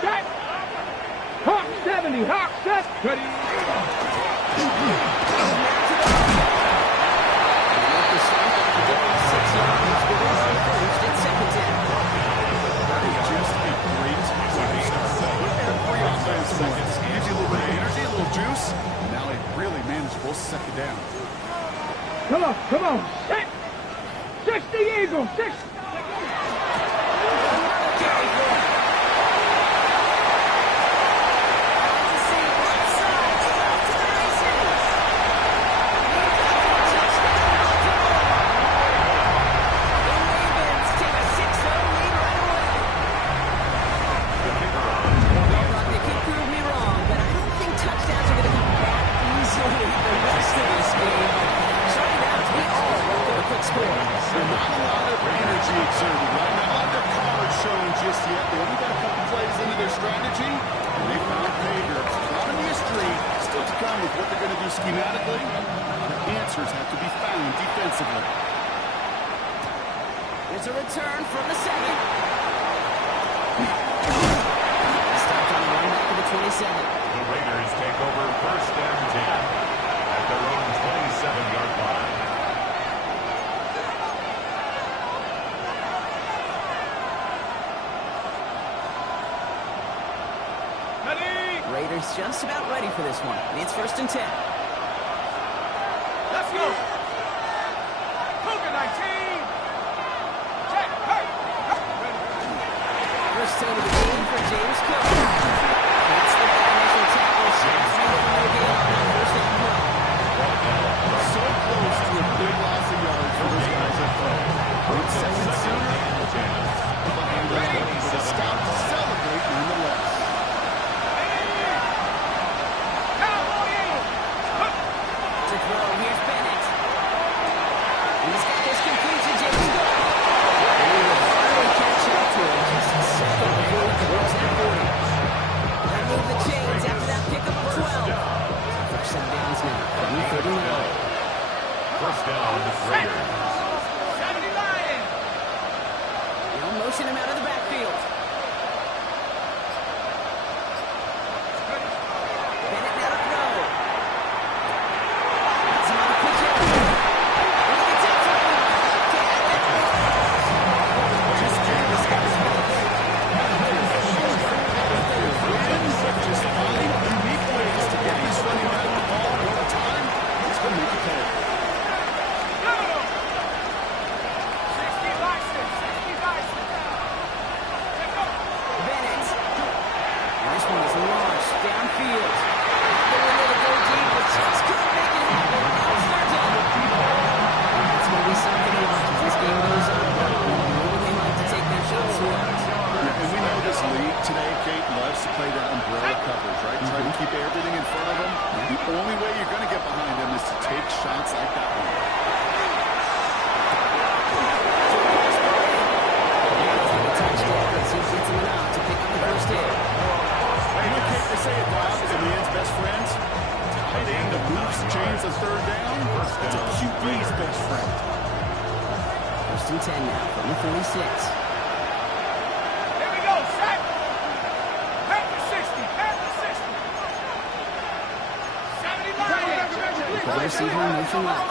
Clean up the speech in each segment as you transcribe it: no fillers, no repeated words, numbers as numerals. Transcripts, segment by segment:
set. Hawk 70, Hawk set. Ready. Seconds. Gives you a little bit of energy, a little juice. Now a really manageable second down. Come on. 60 Eagles, 6. Schematically, the answers have to be found defensively. There's a return from the second. Stopped on the run back to the 27. The Raiders take over first and 10 at their own 27-yard line. Raiders just about ready for this one. It's first and 10. Let's go. Cougar 19. Check. Hey. First down of the game for James Cook. That's the initial tackle. Shots from the game on that first down play. So close to a big loss of yards for those guys up front. Second sooner. Behind those guys. But a stop to celebrate nonetheless. First down, Raiders. They'll motion him out of the backfield. Bennett now to throw. That's another pitch out. Just find unique ways to get these running back the ball over time. It's going to make it pay. Today, Kate loves to play that umbrella coverage, right? Try to keep everything in front of them. The only way you're going to get behind them is to take shots like that one. Kate, they say a dog is a man's best friend. Tight end that moves, chains a third down. That's a QB's best friend. First and 10 now from the 46. The receiver motion left.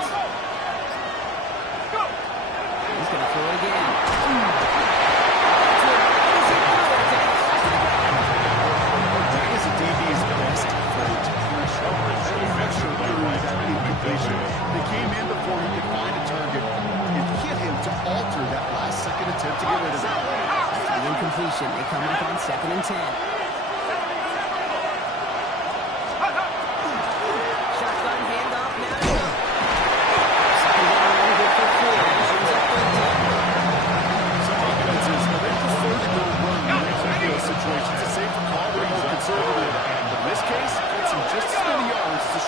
He's going to throw it again. That is a DB's best friend. Pressure through that incompletion. They came in before he could find a target and hit him to alter that last-second attempt to get rid of it. The incompletion. They come up on 2nd and 10.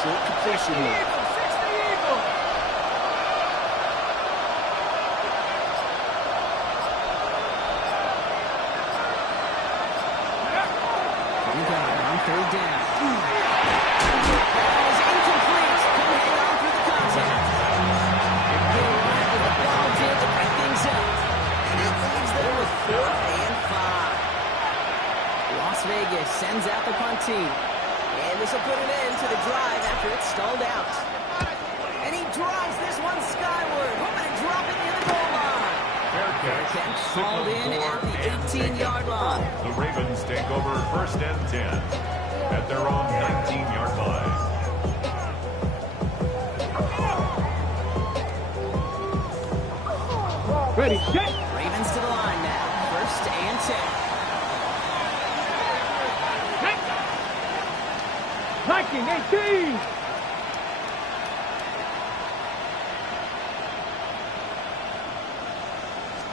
Completion move. On third down. Ball is incomplete. Coming on through the contact. They arrived with the ball did to break things up. And it leaves there with 4th and 5. Loss Las Vegas sends out the punt team. And this will put an end to the drive after it's stalled out. And he drives this one skyward, hoping to drop it near the goal line. Fair catch. Called in at the 18-yard line. The Ravens take over first and 10 at their own 19-yard line. Ready, set. Ravens to the line now. First and 10. 19, 18.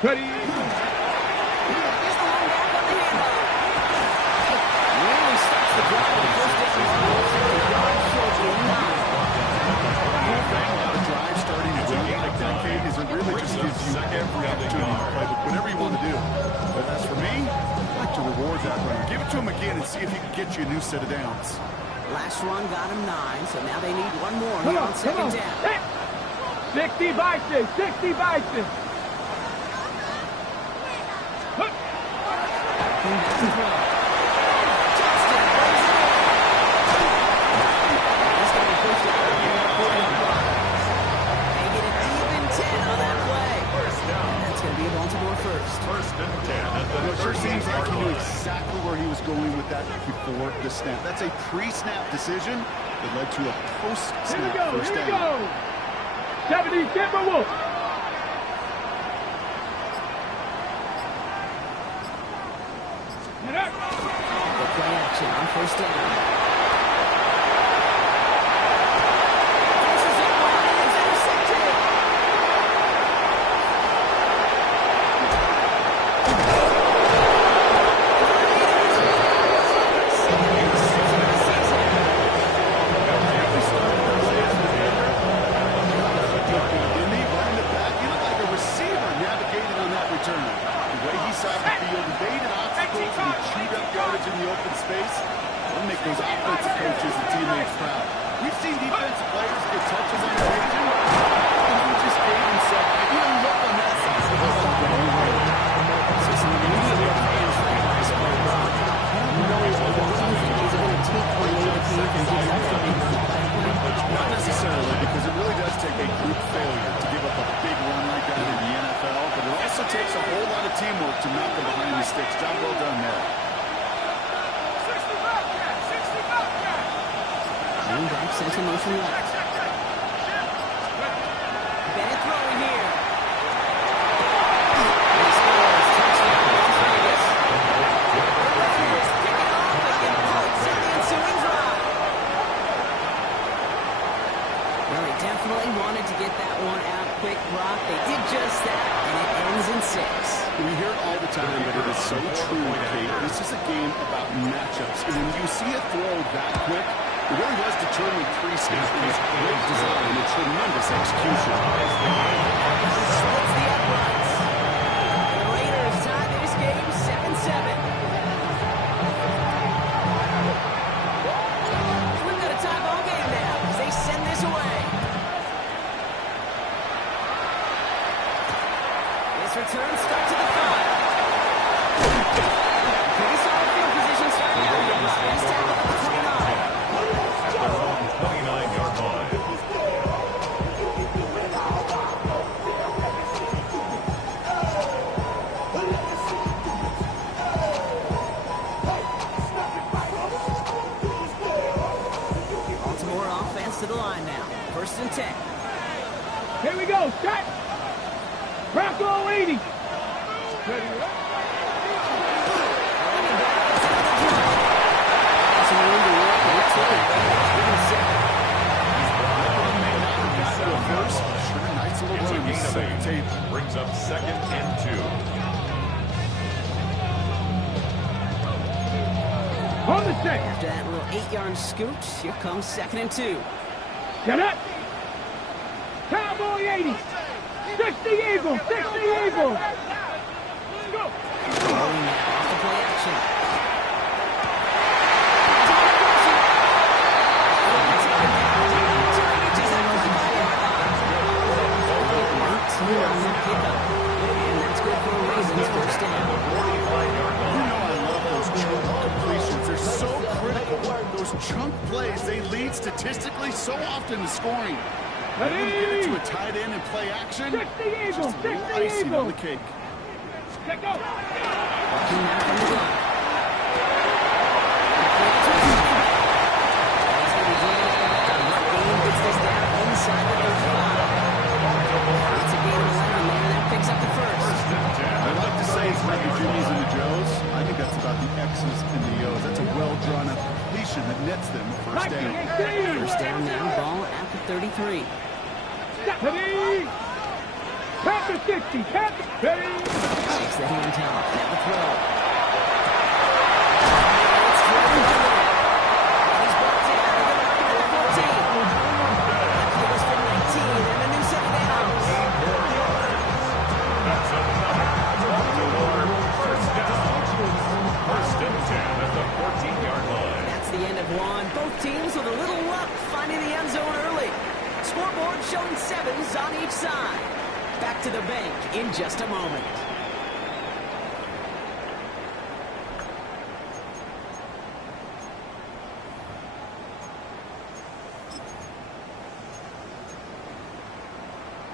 Ready. Here's the one back on the handoff. Really starts the drive with the first down. Yards short of 9. The thing about a drive starting a game like that, Kate, is it really just gives you every opportunity to play with whatever you want to do. But as for me, I'd like to reward that runner. Give it to him again and see if he can get you a new set of downs. Last run got him 9, so now they need one more Come here on, on second come on. down. 60 Bison, 60 Bison. First and 10 at the It sure seems like 38-yard he knew line. exactly where he was going with that before the snap. That's a pre-snap decision that led to a Here we post-snap go, first here we down. go. 70 Timberwolf. Get up. The play action on first down. Forces it wide, and it's intercepted. Didn't he? Right in the back. He looked like a receiver navigating on that return. The way he saw the field, evaded obstacles, and chewed up yardage in the open space. That'll make those offensive coaches and teammates proud. We've seen defensive players get touches on occasion, and he just gave himself. He didn't look on that side. So some immediate fans realize what he's going to take away the team from giving up something. Not necessarily, because it really does take a group failure to give up a big run like that in the NFL, but it also takes a whole lot of teamwork to knock them behind the sticks. Job well done there. Running back sent in motion left. Bennett throwing here. And he scores. Touchdown, Las Vegas. Raiders pick it off and get points in the ensuing drive. Well, they definitely wanted to get that one out quick, Brock. They did just that, and it ends in 6. We hear it all the time, but it is so true, Kate. This is a game about matchups. And when you see a throw that quick, it really was determined pre-snap. It was great design and a tremendous execution. Splits the uprights. The Raiders tie this game 7-7. We've got a tie ball game now as they send this away. This return stuck to the 5. Pretty solid field position starting out here. He's tackled at the 29. At their own 29-yard line. Baltimore offense to the line now. First and 10. Here we go, set. Bronco 80. Ready, Some room to work with two. First, sure, nice little It's a run. gain of Set the 8. table. Brings up second and 2. on the set. After that little 8-yard scoot, here comes second and 2. Get up. Cowboy 80. 60 Eagle, 60 Eagle. Go. Throwing now off the play action. And that's good for a Ravens first down. 45-yard line. You know I love those chunk completions those chunk plays, they lead statistically so often to scoring. When you get it to a tight end and play action, just a little icing on the cake. Check go. Gets this down inside the 35. It's a gain of 11 there. That picks up the first. I like to say it's like the Jimmies and the Joes. I think that's about the X's and the O's. That's a well-drawn-up completion that nets them a first down. First down now, ball at the 33. Ready. Panther 60. Panther. Ready. Takes the hand towel. Now the throw. He's brought down. They're going to mark it for 14. Covers for 19, and a new set of downs. That's another Baltimore first down. First and 10 at the 14-yard line. That's the end of one. Both teams with a little luck finding the end zone early. Scoreboard showing 7s on each side. Back to the bank in just a moment.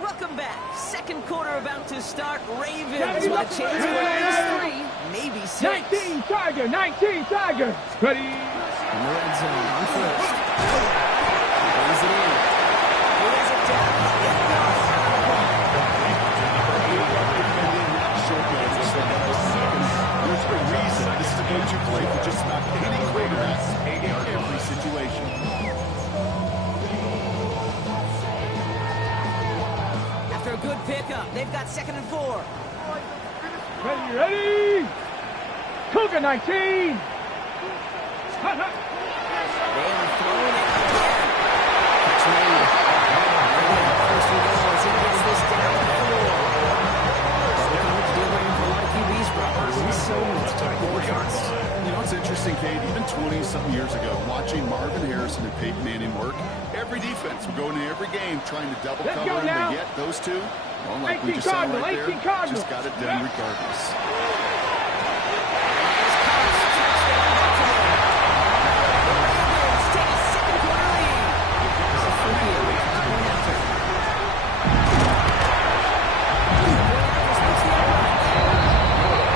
Welcome back. Second quarter about to start. Ravens with a chance for at least 3, maybe 6. 19 Tiger. 19 Tiger. Ready. In the red zone on first. Brings it in. Who has it down? There's a reason this is a go-to play for just about any quarterback in every situation. After a good pickup, they've got 2nd and 4. Ready. Ready. Cougar 19. Hut, hut. They are throwing it again. Catch made. First and goal as he gets this down the floor. Public coverage deal breaking for a lot of QBs, Robert. So much target defense. You know, it's interesting, Kate, even 20-something years ago, watching Marvin Harrison and Peyton Manning work, every defense would go into every game trying to double Let's cover go him, now. but yet those two, well, like we 18 just saw Cardinal, right 18 there, Cardinal. just got it done regardless. Take a second quarter lead. It's a free kick. Point after.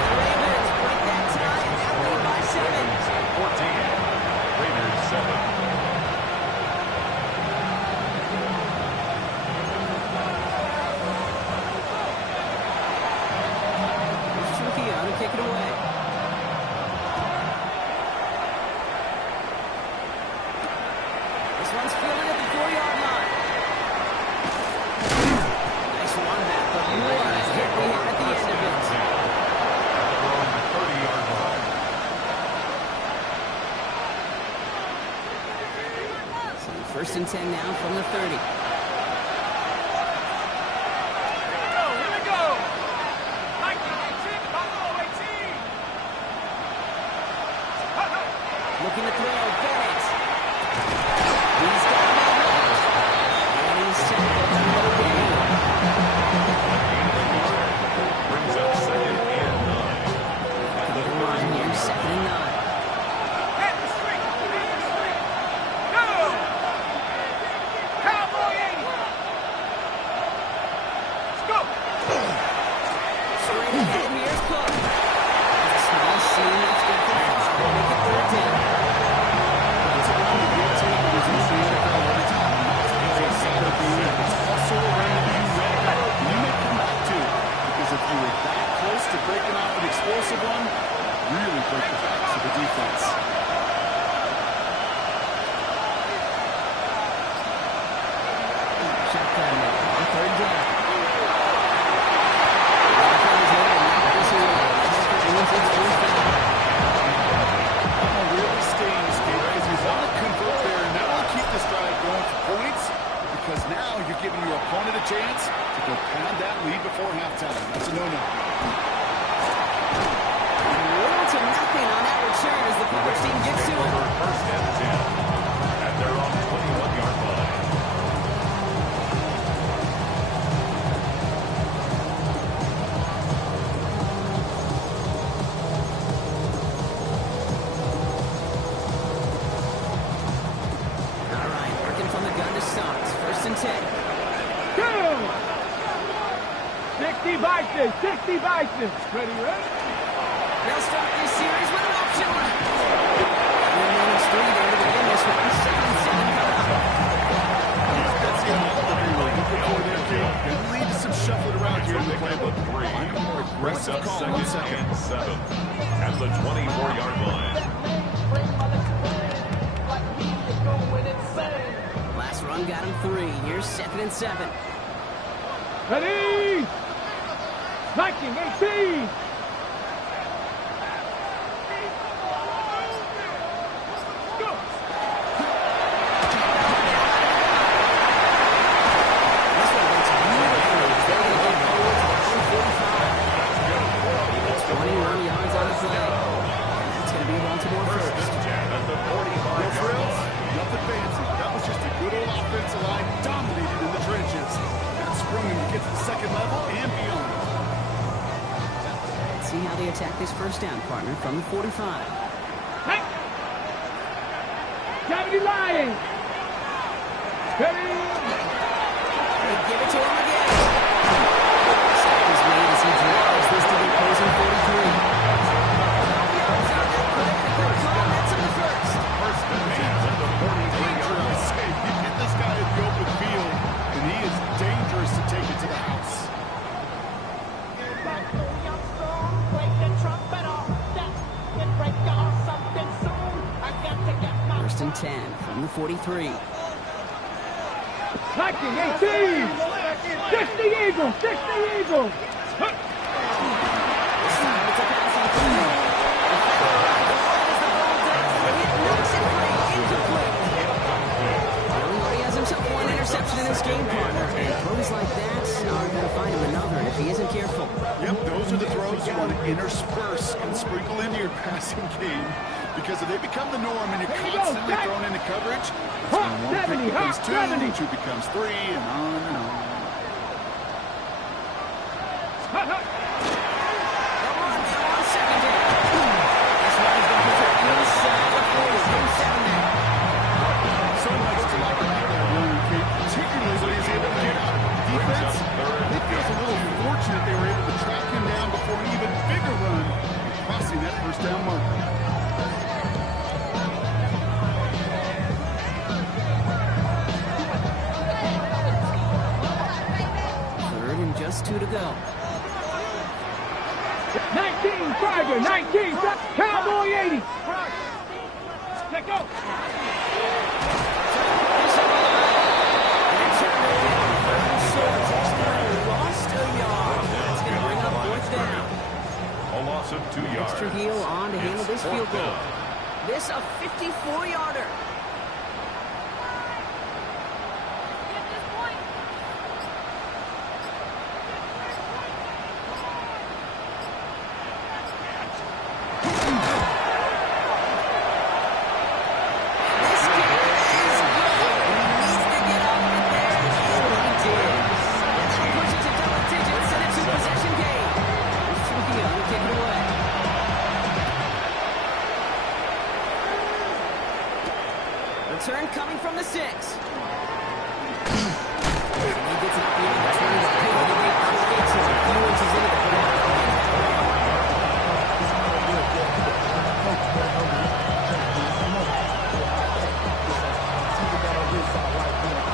The Ravens break that tie and now lead by 7. 14. Raiders 7. Kick it away. This one's fielded at the 4-yard line. Nice run back, but what a hit we had at the end of it. On the 30-yard line. So first and 10 now from the 30. Looking to throw, Bennett. He's got him on hold. And he's tackled for no gain. Brings up 2nd and 9. Get a run here, 2nd and 9. Straight ahead, here's Cook. A small seam, that's good for 5. Make it 3rd down. It's a lot of good team that is in the NFL every time. It's a side of being, it's also a way that you ready. You may come back to it, because if you were that close to breaking off an explosive one, really break the backs of the defense. Shotgun now on 3rd down. Really stings, Gabe, you want to convert there and not only keep this drive going for points, because now you're giving your opponent a chance to go pound that lead before halftime. That's a no-no. Little to nothing on that return as the coverage team gets to it. First and 10. At their own 21-yard line. Bisons, 60 Bisons. Ready, ready? They'll start this series with an option left. And then there's 3 there to begin this one. 7-7 coming up. That's the offensive line before their kick. Going to lead to some shuffling around here in the playbook. Aggressive call on second. 7 at the 24-yard line. Last run got him 3. Here's 2nd and 7. Ready? Striking, 18. Go. This one looks beautiful. They're going to get forward to the 45. 21 yards on the play. And that's going to be Baltimore first. At the 45 No frills, nothing fancy. That was just a good old offensive line dominated in the trenches. That sprung him to get to the second level and beyond. Let's see how they attack this first down, partner, from the 45. Hey. Gravity line. Ready? They give it to him again. Stop is made as he drives this to the opposing 43. That's in the first. First and 10 at the 43-yard line. You get this guy in the open field, and he is dangerous to take it to the house. First and 10 from the 43. Striking, 18. 60 Eagles, 60 Eagles. This time it's a passing play. Knocks it free, incomplete. He already has himself one interception in this game, partner. And throws like that are going to find him another if he isn't careful. Yep, those are the throws you want to intersperse and sprinkle into your passing game. Because if they become the norm and you're constantly thrown into coverage, it's when one pick becomes 2 becomes 3, and on and on. They'll run now on second down. This one is going to protect the inside of the 40. Game 7 now. So much to like about that run, particularly when he's able to get out of the defense. It feels a little fortunate they were able to track him down before an even bigger run, crossing that first down marker. Just 2 to go. 19 Tiger, 19 Cowboy 80. Let go. Lost a yard. That's going to bring up 4th down. A loss of 2 yards. Extra heel on to handle this It's field goal. 4th down. This a 54-yarder. Return coming from the 6. He gets it up beyond the 20. They create some few inches into the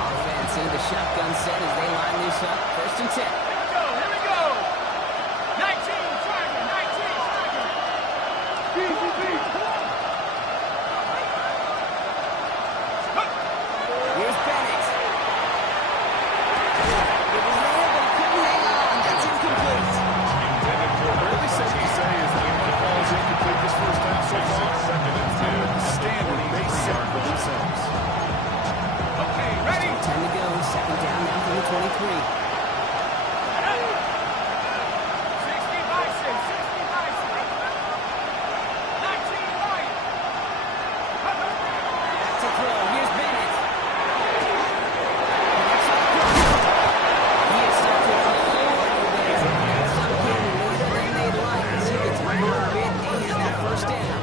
offense into shotgun set as they line this up. 1st and 10. Here we go. 19 Tiger, 19 Tiger. Here's Bennett. It was there, but he couldn't hang on. That's incomplete. Really safe to say is that the ball is incomplete this first half so far. Standard base set for themselves. Okay, ready? 10 to go. 2nd down now from the 23. 60 Bison, 60 Bison. 19 White. Back to throw. Here's Bennett. He is set to a 4 there. Some kid later than they'd like as he gets run over a bit and that first down.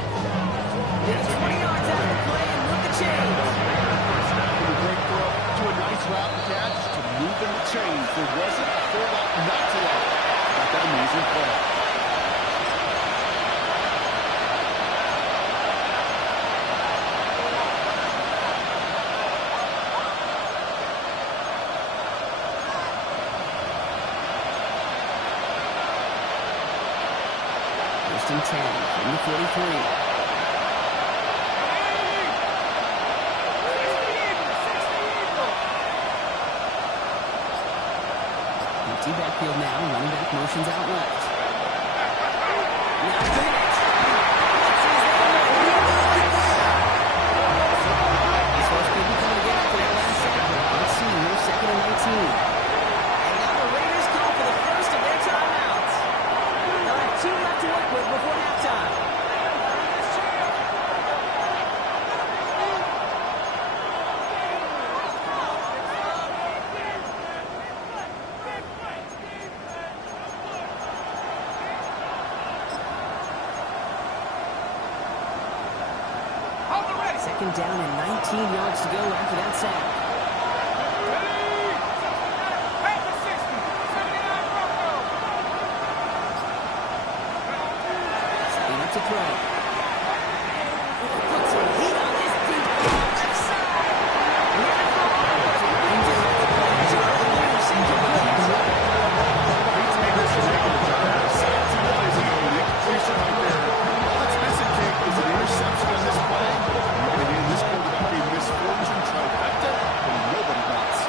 It's 20 yards out of the play and with the change. From a great throw to a nice route and catch to move in the chains. There wasn't a whole lot not to like. Got that in the First and 10 from the 43. Empty backfield now. Running back motions out left. Now Bennett. This horse could be coming again after that last sack. Let's see. Here's second and 19. And now the Raiders call for the first of their timeouts. They'll have 2 left to work with before halftime. Second down and 19 yards to go after that sack. Setting up to throw. Put some heat on this deep ball left side. What's missing, Jake, is an interception on this play. And this quarterback a misfortune trifecta, and nobody bats.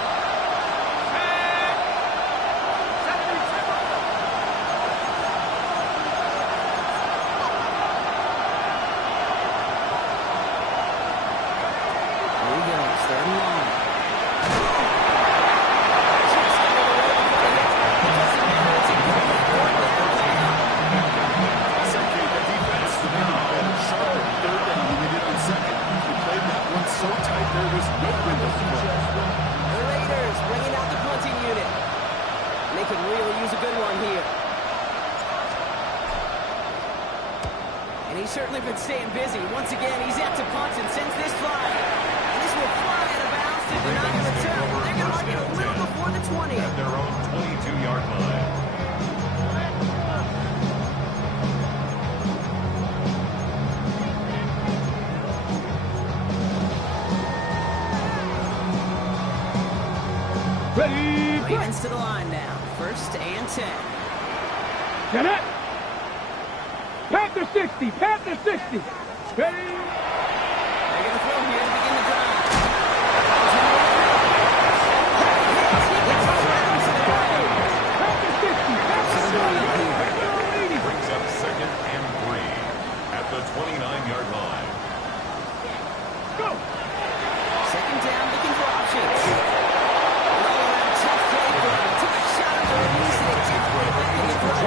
Here he goes, third and long. So tight there was no window to play. The Raiders bringing out the punting unit. And they could really use a good one here. And he's certainly been staying busy. Once again, he's out to punt and sends this flying. And this will fly out of bounds to deny a return. They're going to mark it a little before the 20. At their own 22-yard line. Ready, Ravens to the line now. First and 10. get it. Panther 60, Panther 60. Ready. They're going to throw here to begin the drive. Panther 60, Panther 60. Brings up second and 3 at the 29-yard line. Go. Second down, looking for options.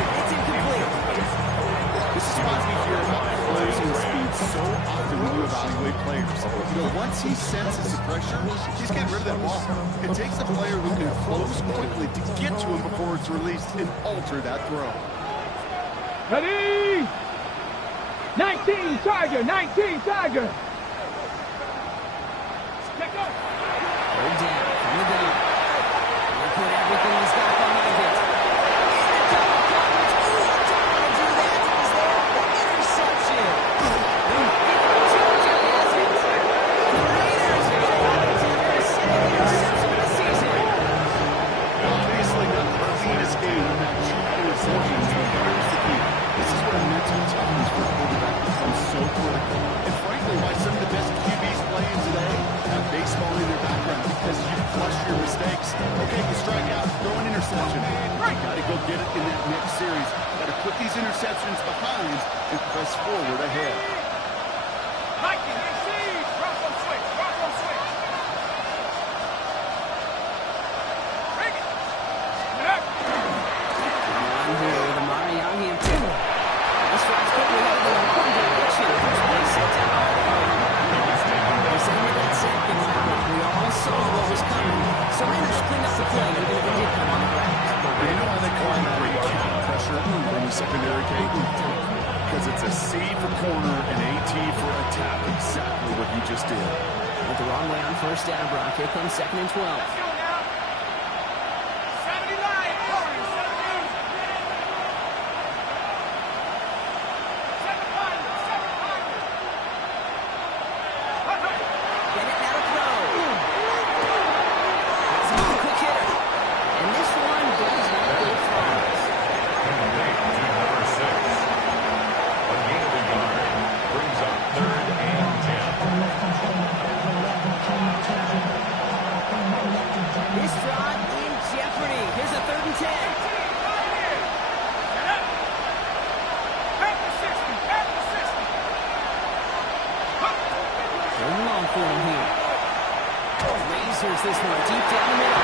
It's incomplete. This is why we hear about closing speed so often when you evaluate players. You know, once he senses the pressure, he's getting rid of that ball. It takes a player who can close quickly to get to him before it's released and alter that throw. Ready. 19 Tiger, 19 Tiger. Let go. Third down from the gun. He'll put everything he's got behind it. Interceptions behind and press forward ahead. Viking, receive. Bronco switch, Bronco switch. Bring it. Get up. On here with Amari Young and Tibble. This drive's quickly headed in the wrong direction. First place set down. Presented that sack in line. We all saw what was coming. So Raiders cleaned up the play, even if it did come on the ground. You know how they call that a pressure from the secondary, Kate? Because it's a C for corner and a T for attack. Exactly what you just did. Went the wrong way on first down, Brock. Here comes second and 12. answers this one. Deep down the middle.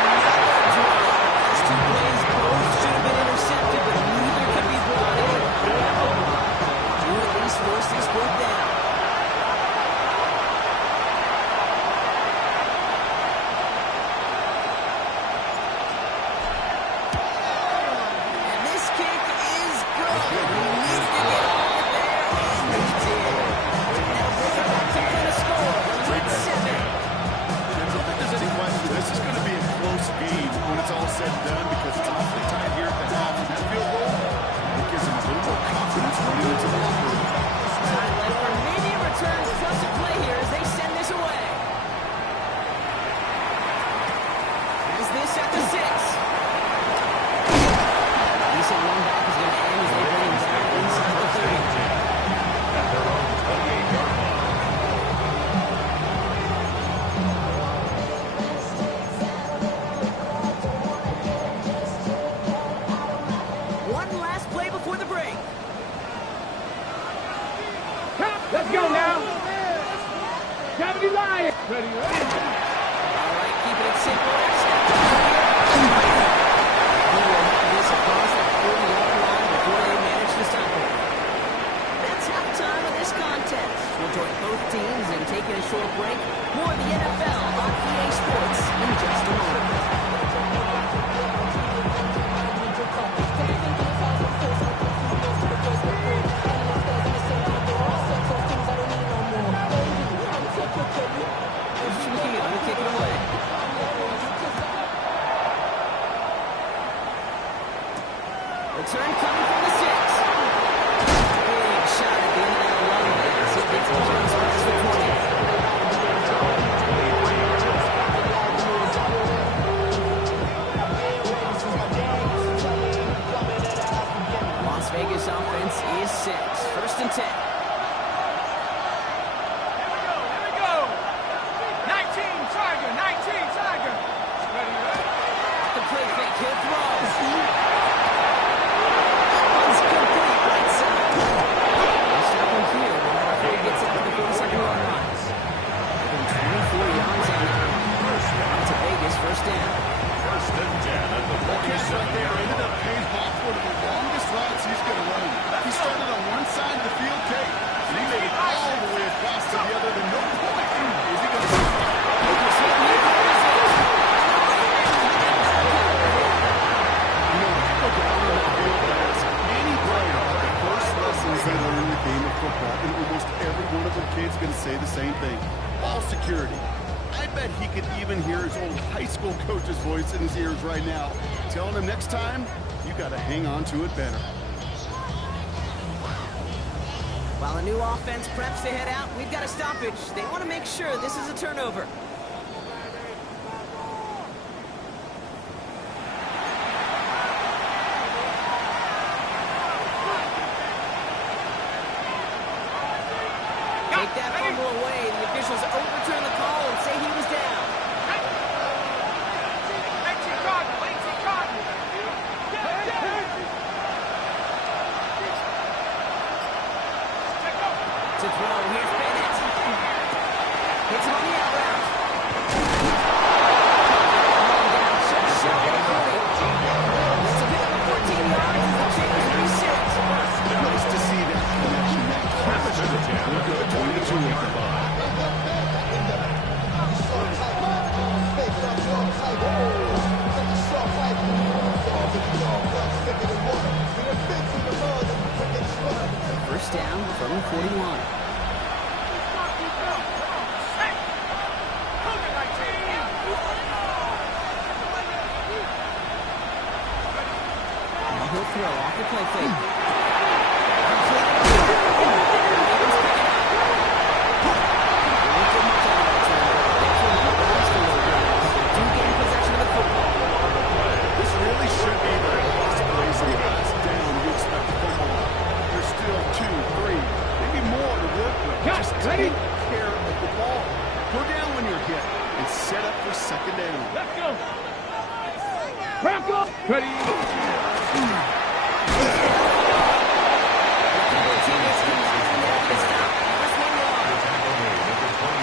Another drop. Last two plays both should have been intercepted, but neither could be brought in. Do at least force this fourth down. And this kick is good. We needed to get on it there, and we did. Now bring it back to win a score. We're 7. I don't think there's any question. This is going to be a close game when it's all said and done because it's awfully tight here at the half. And that field goal, it gives them a little more confidence going into the locker room. Or maybe a return plus a play here as they send this away. Is this at the 6? Decent run back is going to end as they bring him down inside the 30. At their own 28-yard line. One last play before the break. Let's go now. 70 Lions. Ready, ready. All right, keeping it simple. Step back here. He will have this across that 40-yard line before they manage to stop him. That's halftime of this contest. We'll join both teams in taking a short break. More of the NFL on EA Sports in just a moment. Kick it away. Return coming from the 6. Big shot at the end of that run. See if they can bounce past the 20. Las Vegas offense is set. 1st and 10. He'll throw. That one's complete right side. They'll stop him here after he gets out of the 47-yard line. 24 yards on that one. On to Vegas, 1st down. 1st and 10 at the Catch 47 right there ended up paying off one of the longest routes he's going to run. He started on one side of the field, Kate, and he made it all the way across to the other to no point. Is he going to they learn the game of football, and almost every one of their kids going to say the same thing. Ball security. I bet he could even hear his old high school coach's voice in his ears right now, telling him next time, you got to hang on to it better. While the new offense preps to head out, we've got a stoppage. They want to make sure this is a turnover. Take that fumble away. The officials overturn the call and say he was down. To throw, here's Bennett. Hits him on the out route. Just shy of 40. It's a bit of a 14 yards as the chains reset. Nice to see that connection, that chemistry between the two of them. First down from 41. And he'll throw off the play fake. This really should be the last place he has down. You expect a fumble. There's still 2, 3, maybe more to work with. Just take care of the ball. Go down when you're hit and set up for 2nd down. Let's go. Bronco. Ready.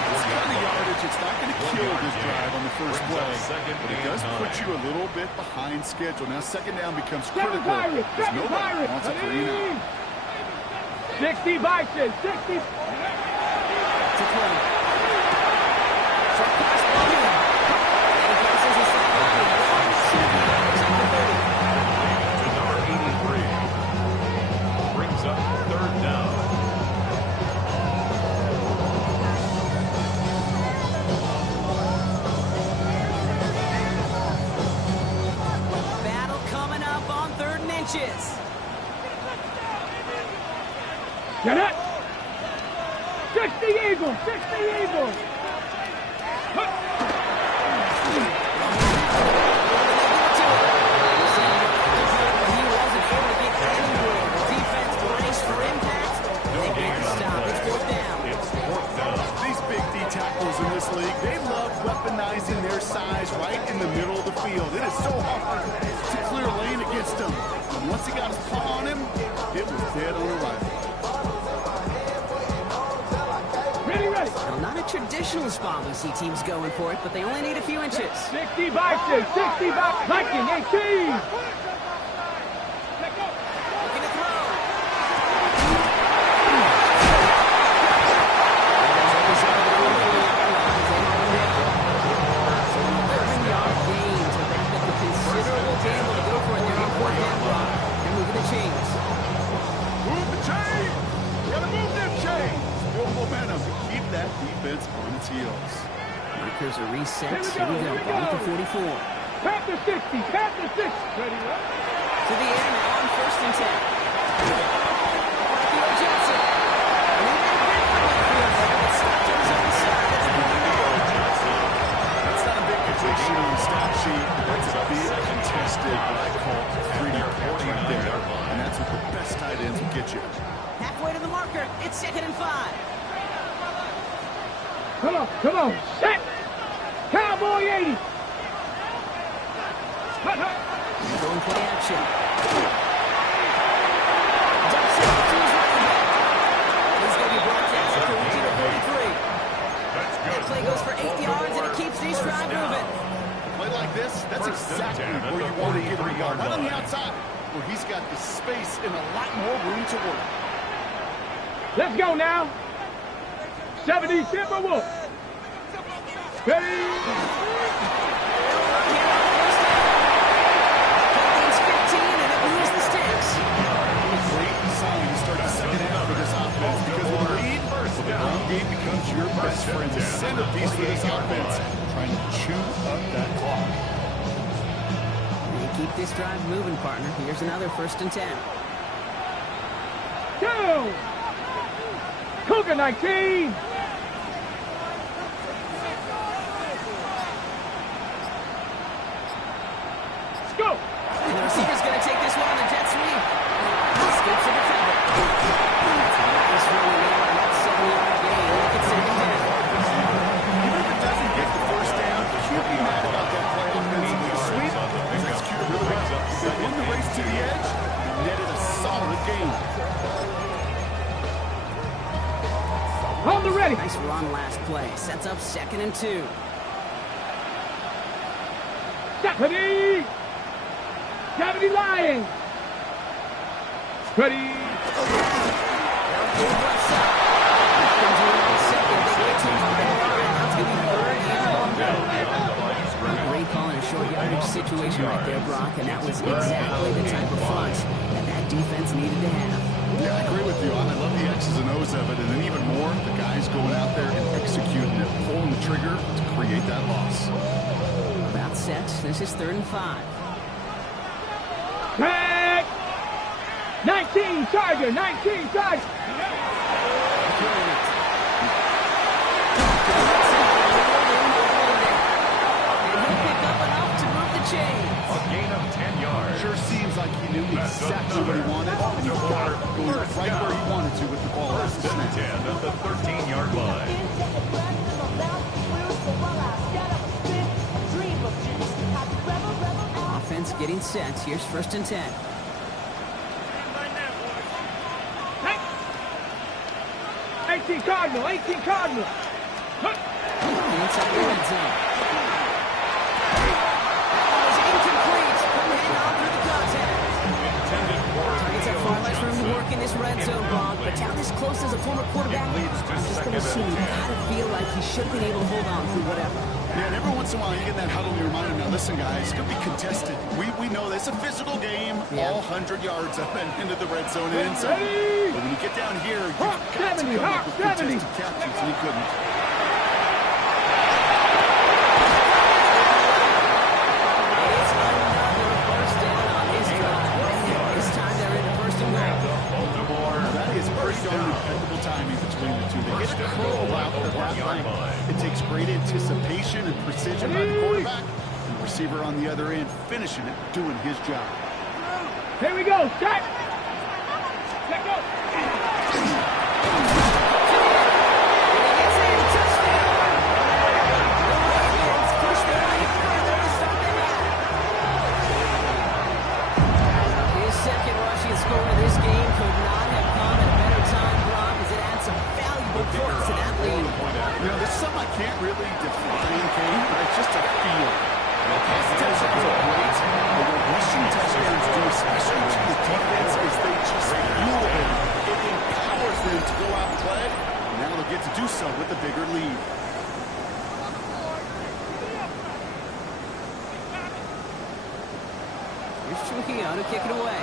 It's kind of yardage. It's not going to kill this little bit behind schedule. Now second down becomes Seven critical Pirates, because seven nobody Pirates. wants a 3 and out. 60 Bison, 60. To throw. Short pass, Bowman. And he passes his second line. To number 83. Brings up third down. Battle coming up on 3rd and inches. Get it. 60 Eagles, 60 Eagles. He wasn't able to get anywhere. The defense braced for impact. They can't stop. It's 4th down. It's 4th down. These big D tackles in this league, they love weaponizing their size right in the middle of the field. It is so hard to clear lane against him. And once he got his paw on him, it was dead on arrival. Ready, ready. Well, not a traditional spot we see teams going for it, but they only need a few inches. 60 Bison, 60 Bison. Viking, 18. Looking to throw. Move the chains! Gotta move them chains! Build momentum. Keep that defense on its heels. Markers are reset. Here we go. Ball at the 44. Panther 60, Panther 6. Ready, ready. To the air now on 1st and 10. Theo Johnson. That's not a big completion on the stat sheet. That's a big contested, what I call 3D catch right there. And that's what the best tight ends will get you. Halfway to the marker. It's 2nd and 5. Come on, come on. Set. Cowboy 80. Hut, hut. Going play action. Dumps it off to his running back. He's going to be broadcast at the region of 43. That play goes for 8 yards, and it keeps these drive moving. A play like this, that's exactly where you want to get him. Right on the outside, where he's got the space and a lot more room to work. Let's go now. 70 Timberwolves. Ready. Gains 15, and it moves the sticks. Great sign to start the second half for this offense because with a lead, the run game becomes your best friend. The centerpiece for this offense, trying to chew up that clock. They keep this drive moving, partner. Here's another 1st and 10. Go. Cougar 19. Let's go. And the receiver's going to take this one on a jet sweep. Escapes the defender. Nice running there on that 7-yard gain. Look at 2nd down. Even if it doesn't get the first down, can't be mad about that play offensively. The sweep is executed really well. They won the race to the edge, netted a solid gain. On the ready. Nice run last play. Sets up 2nd and 2. Deputy. Deputy Lion. Ready. Great call in a short yardage situation right there, Brock, and that was exactly the type of front that defense needed to have. Yeah, I agree with you. I love the X's and O's of it, and then even more, the guys going out there and executing it, pulling the trigger to create that loss. About set. This is 3rd and 5. Tag. 19 Charger, 19 Charger. A gain of 10 yards. Sure seems like he knew exactly what he wanted, and he got it going right where he wanted to with the ball. 1st and 10 at the 13-yard line. Offense getting set. Here's 1st and 10. 18 Cardinal, 18 Cardinal. Inside the red zone. That was incomplete. this red zone, Gronk, but down this close as a former quarterback, I'm just going to assume you gotta feel like he should have been able to hold on through whatever. Yeah, and every once in a while you get in that huddle and you remind him, now listen guys, it's going to be contested. We know this, a physical game, all 100 yards up and into the red zone and end zone. But when you get down here, you've got to come up with contested captures, and he couldn't. Timing between the two. They get a curl out of that line. It takes great anticipation and precision by the quarterback, and the receiver on the other end finishing it, doing his job. Here we go. Set. Let go. His second rushing score of this game could not have come at a better time, Gronk, as it adds some valuable points to that lead. You know, there's something I can't really define, Kane, but it's just a feel. Passing touchdowns are great, but what rushing touchdowns do, especially to the defense, is they just fuel them. It empowers them to go out and play. Now they'll get to do so with a bigger lead. Here's Trujillo to kick it away.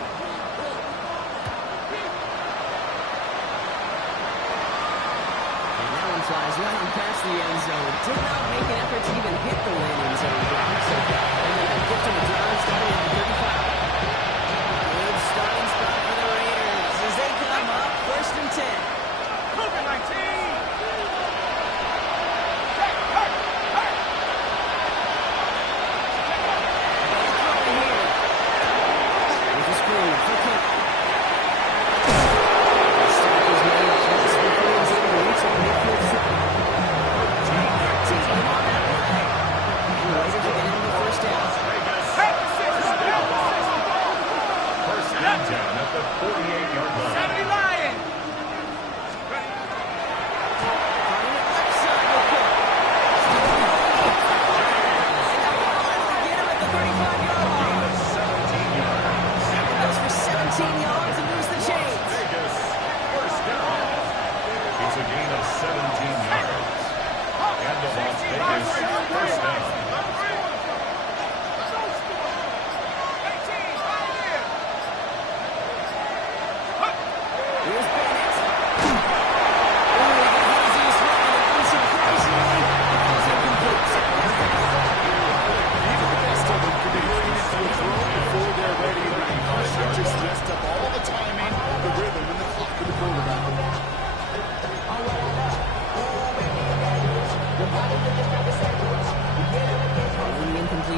Flies right on past the end zone. Did not make an effort to even hit the landing zone, Gronk. So they're going to get to the drive starting at the 35. Good starting spot for the Raiders as they come up 1st and 10. Move it, 19. With the screen, for kick.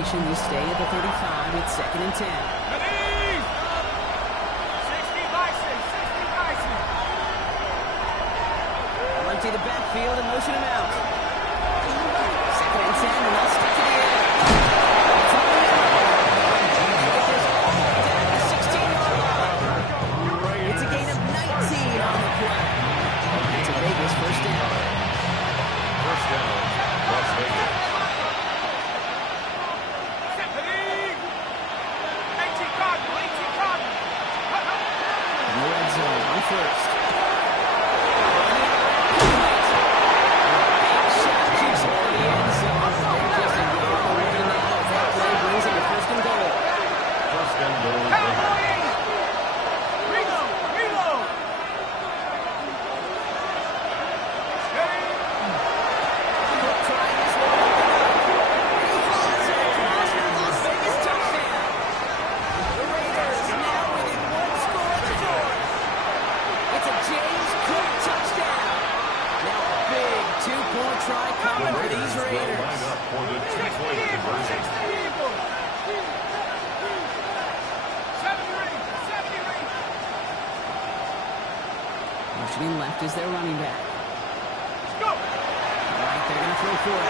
You stay at the 35 with 2nd and 10. 60 Bison, 60 Bison. I'll empty the backfield and motion him out. 2nd and 10, and they'll stick to the end. Down to the 16-yard line. It's a gain of 19 on the play. It's a Vegas 1st down. 1st down, Las Vegas. First. Left is their running back. Let's go. All right, they're going to throw for it.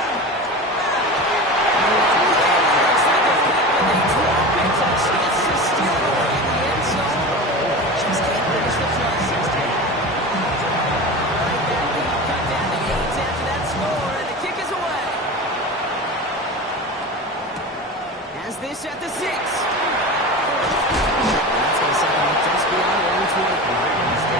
Just can't finish the play. Right back, cut down to 8 after that score, and the kick is away. As this at the 6. That's going to set them just beyond their own 20.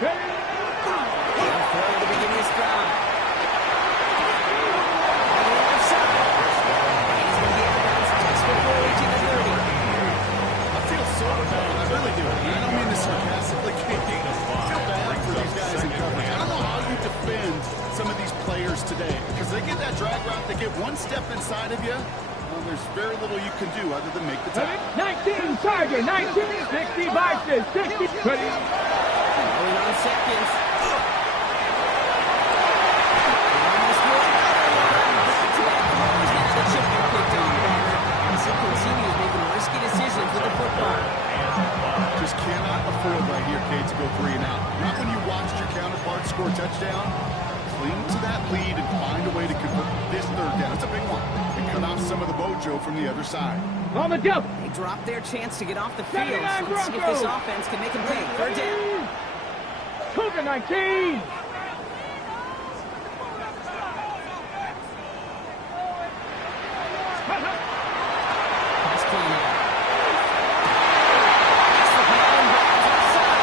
He'll throw to begin his drive. On the left side. He's going to be out of bounds just before reaching the 30. I feel so bad. I really do. I don't mean to sarcastically. I feel bad for these guys in coverage. I don't know how you defend some of these players today because they get that drag route, they get one step inside of you. Well, there's very little you can do other than make the tackle. 19, Tiger, 19, 60 boxes, 60. Ready? Going on seconds. Continues making risky decisions with the football. Just cannot afford right here, Kate, to go 3 and out. Not when you watched your counterpart score a touchdown. Cling to that lead and find a way to convert this 3rd down. It's a big one. And cut off some of the mojo from the other side. On the jump. They dropped their chance to get off the field. Let's see if this offense can make them pay. 3rd down. Cougar 19. Pass play now. Pass the ball and Browns offside.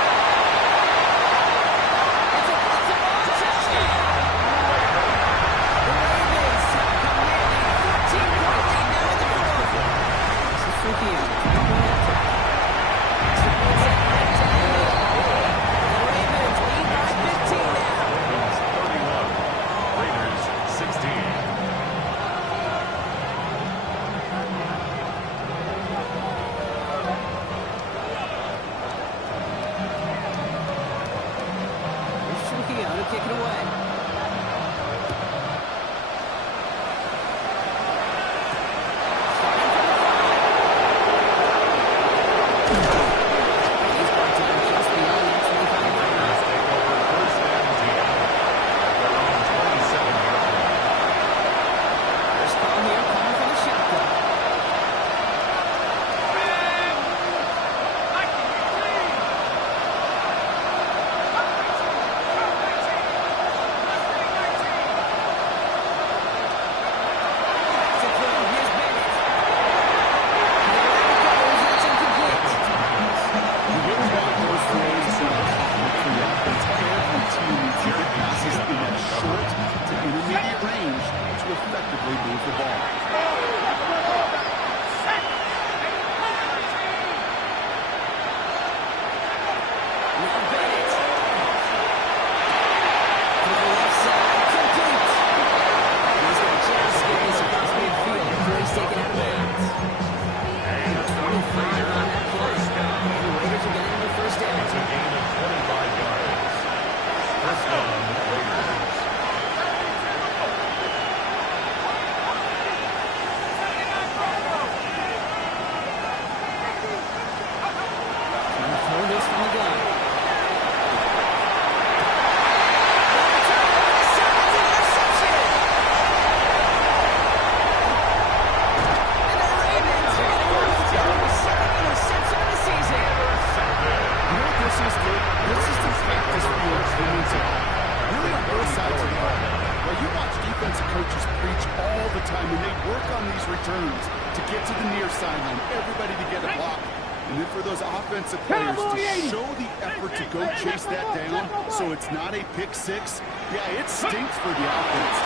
It's a touchdown. The Ravens have come nearly 14-point lead now in the 4th. This is Freaky out. Travels it right down the middle. The Ravens lead by 15 now. Ravens 31, Raiders 16. To kick it away. Starting from the 5. He's brought down just beyond that 25-yard line. Take over 1st and 10. Their own 27-yard line. First call here coming from the shotgun. Pick 6. Yeah, it stinks for the offense.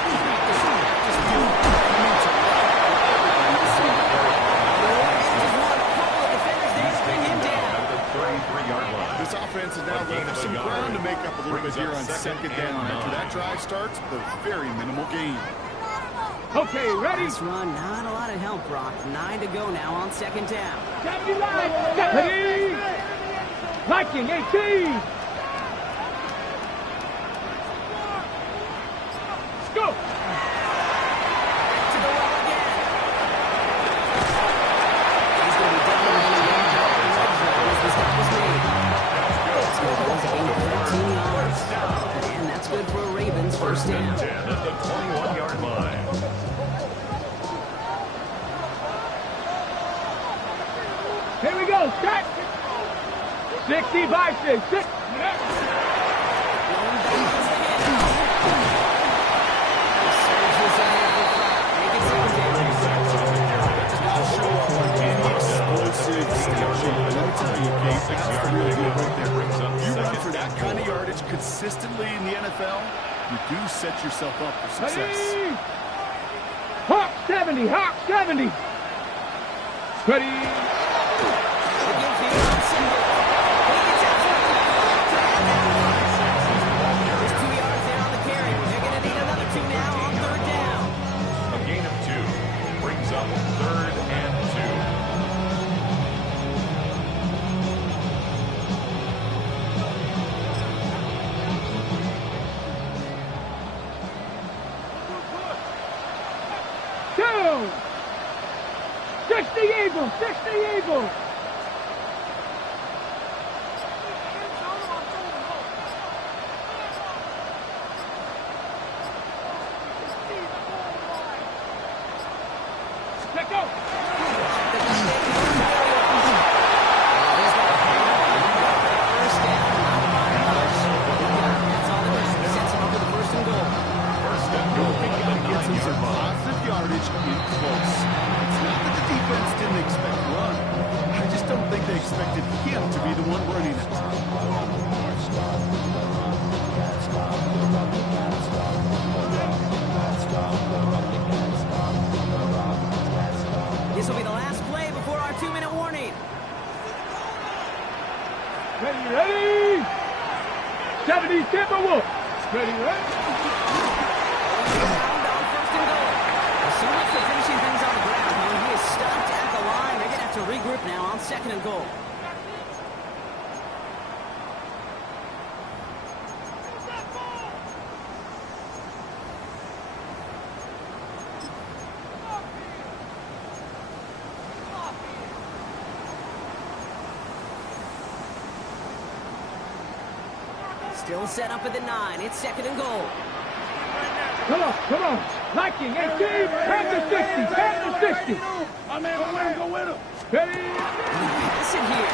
This offense is now left with some ground to make up a little bit here on 2nd down. After that drive starts, the very minimal gain. Okay, ready? This run, not a lot of help, Brock. 9 to go now on 2nd down. Ready? Viking 18. Go! To the well again. He's going to be down in the red zone as the stop is made. It's going to gain 13 yards. And that's good for a Ravens 1st down. 10 at the 21-yard line. Here we go, start. 60 boxes, 6. You run for that kind of yardage, consistently in the NFL, you do set yourself up for success. Ready? Hawk 70, Hawk 70. Ready? There's 2 yards there on the carry. They're going to need another 2 now on third down. A gain of 2 brings up 3rd and 2. Two. 60 Eagles, 60 Eagles. Let go. Some positive yardage in close. It's not that the defense didn't expect a run. I just don't think they expected him to be the one running it. This will be the last play before our 2-minute warning. Ready? 70 Timberwolves. Ready? On first and goal. So much for finishing things on the ground. When he is stopped at the line, they're going to have to regroup now on 2nd and goal. Still set up at the 9. It's 2nd and goal. Come on. Liking, 18, Panther 60, Panther 60. My man, go with him. Ready? Listen here.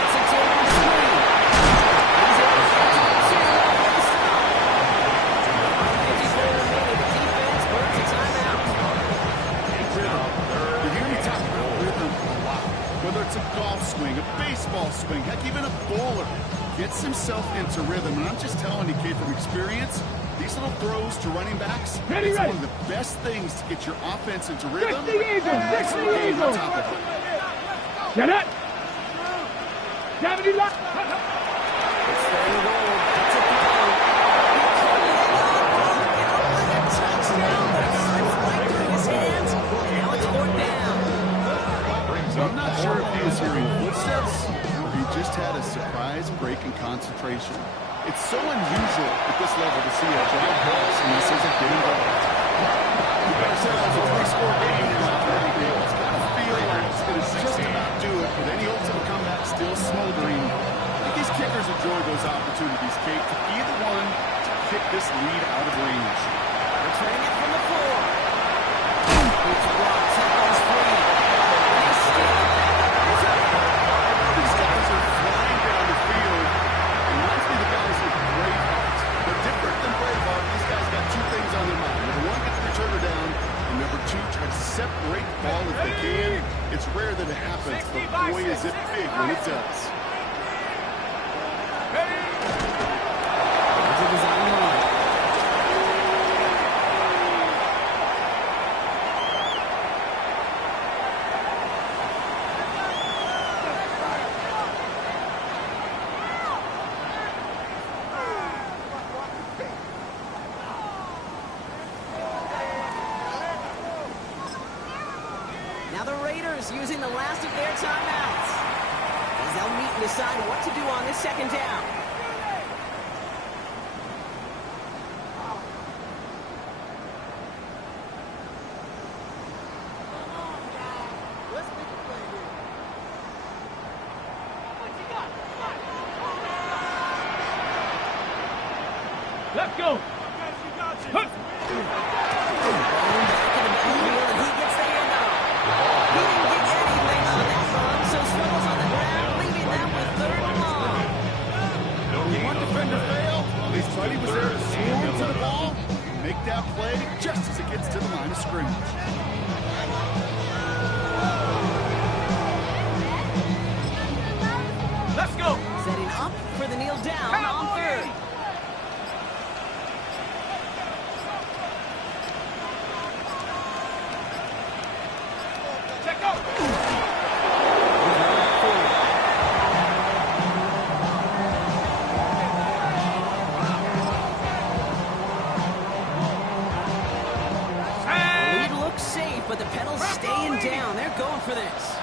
It's a 2-on screen. He's able to catch it. 54 remaining. The defense burns a timeout. You hear me talk about rhythm a lot. Whether it's a golf swing, a baseball swing, heck, even a bowler gets himself into rhythm. And I'm just telling you, kid, from experience, these little throws to running backs, Ready. one of the best things to get your offense into rhythm. 60 Eagles, 60 Eagles. On top of it. Get it. 70 left. It's 3rd and goal. It's a throw. He caught it with a touchdown. The side's right through his hands. And now it's 4th down. I'm not sure if he was hearing footsteps or he just had a surprise break in concentration. It's so unusual at this level to see a drive pass and this isn't getting involved. You got ourselves a 3-score game in the third game. It's got to feel like it's going to just about do it, with any hopes of a comeback still smoldering. I think these kickers enjoy those opportunities, Kate, to be the one to kick this lead out of range. Returning it from the floor. It's blocked. Tackles free. They steal it. These guys are flying down the field. Reminds me of the guys with Braveheart. But different than Braveheart, these guys got 2 things on their mind. Number 1, get the returner down. And number 2, try to separate the ball if they can. It's rare that it happens, but boy, is it big when it does. It's a design run. Now the Raiders using the last of their timeouts as they'll meet and decide what to do on this 2nd down. Let's go. Huh. Buddy was there to swarm to the ball, make that play just as it gets to the line of scrimmage. Let's go. Setting up for the kneel down on 3rd. for this.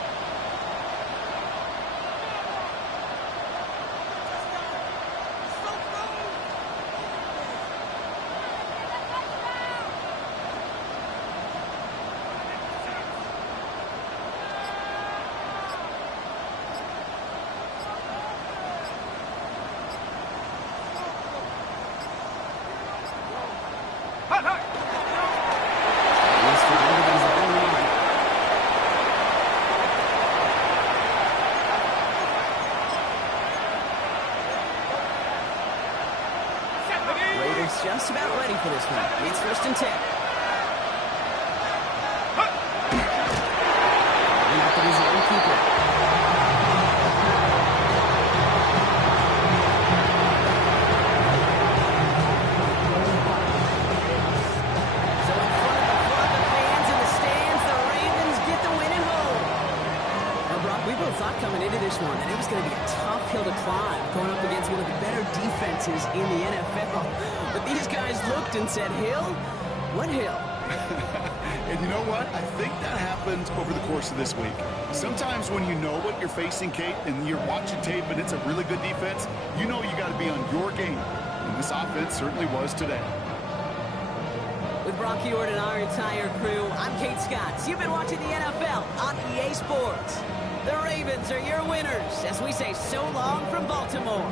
Just about ready for this one. It's 1st and 10. And after his own keeper. So in front of the fans in the stands, the Ravens get the win and hold. Now, Brock, we both thought coming into this one that it was going to be a tough hill to climb, going up against one of the better defenses in the NFL. But these guys looked and said, Hill? What hill? And you know what? I think that happened over the course of this week. Sometimes when you know what you're facing, Kate, and you're watching tape and it's a really good defense, you know you got to be on your game. And this offense certainly was today. With Brock Ewart and our entire crew, I'm Kate Scott. You've been watching the NFL on EA Sports. The Ravens are your winners as we say so long from Baltimore.